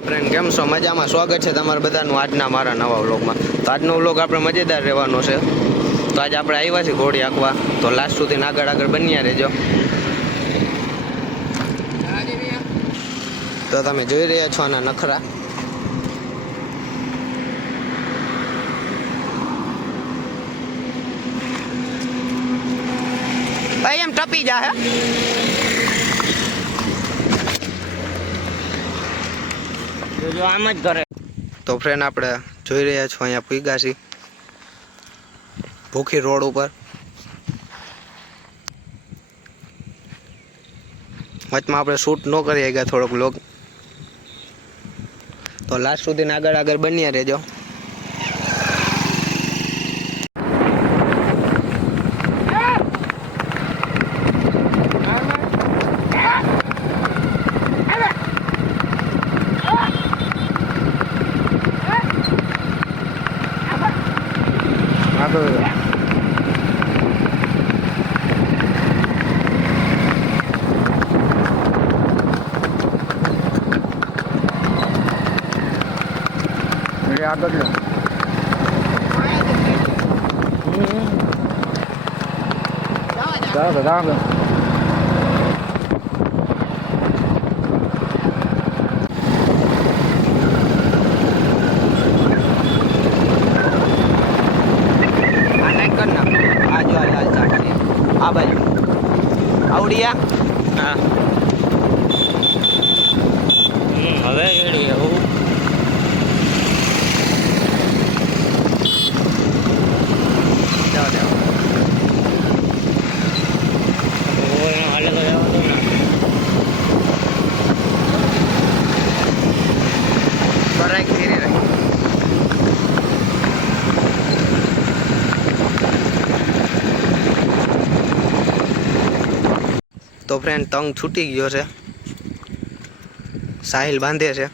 Friend કેમ છો? મજામાં. સ્વાગત છે તમારા બધાનું આજના મારા નવા વ્લોગમાં. તો આજનો વ્લોગ આપણે મજેદાર રહેવાનો છે. તો આજે આપણે આવ્યા છીએ ઘોડી આંકવા, તો લાસ્ટ સુધી આગળ બન્યા રહેજો. તો તમે જોઈ રહ્યા છો આના નખરા. ભાઈ એમ ટપી જા હે. જો આમ જ કરે. તો ફ્રેન્ડ આપણે જોઈ રહ્યા છો અહીંયા પુઈગાસી ભૂખી રોડ ઉપર. વચમાં આપણે શૂટ ન કરી ગયા થોડોક વ્લોગ, તો લાસ્ટ સુધી આગળ બન્યા રહેજો. આગળ આ બાજુ આવડિયા. હા હવે રેડી આવું. તો ફ્રેન્ડ તંગ છૂટી ગયો છે, સાહિલ બાંધે છે.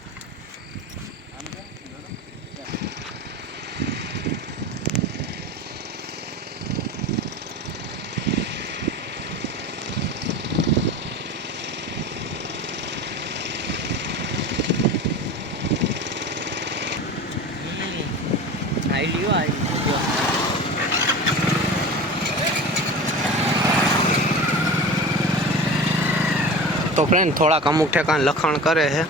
તો ફ્રેન્ડ થોડાક અમુક ઠેકાણ લખાણ કરે છે.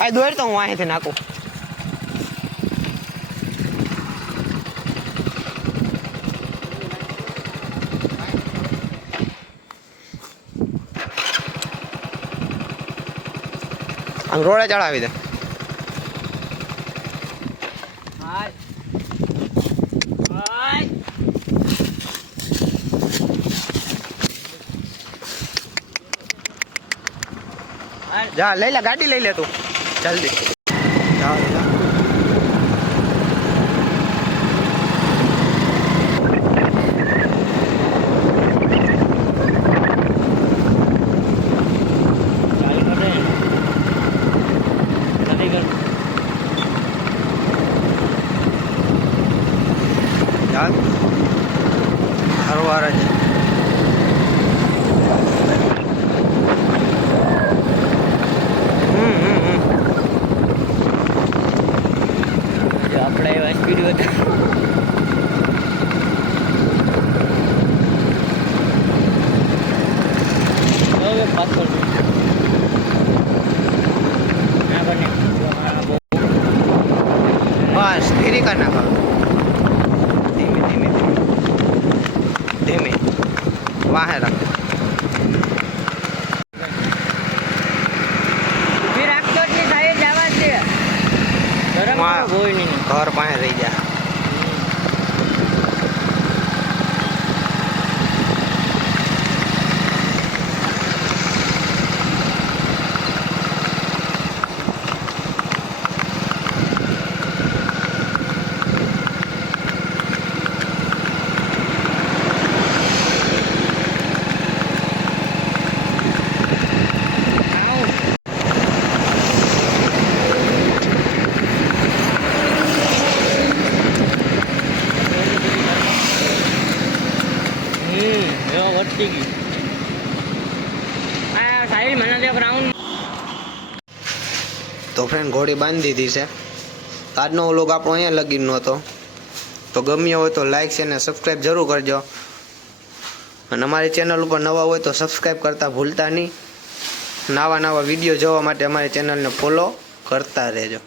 આ દોર તો હું અહીંથી નાખું. આમ રોડે ચડાવી દે. જા લઈ લે, ગાડી લઈ લે તું જલ્દી. જા જા. હરવાર જ આપણે એવા સ્પીડ વધારે પાછળ બસ ધીરે કર નાખો. ધીમે ધીમે ધીમે વાહે રાખ. ઘર પાસે રહી જાય. તો ફ્રેન્ડ ઘોડી બાંધી દીધી છે. આજનો વ્લોગ આપણો અહીંયા લગીનો હતો. તો ગમ્યો હોય તો લાઈક છે અને સબસ્ક્રાઈબ જરૂર કરજો. અને અમારી ચેનલ ઉપર નવા હોય તો સબસ્ક્રાઈબ કરતા ભૂલતા નહીં. નવા વિડીયો જોવા માટે અમારી ચેનલને ફોલો કરતા રહેજો.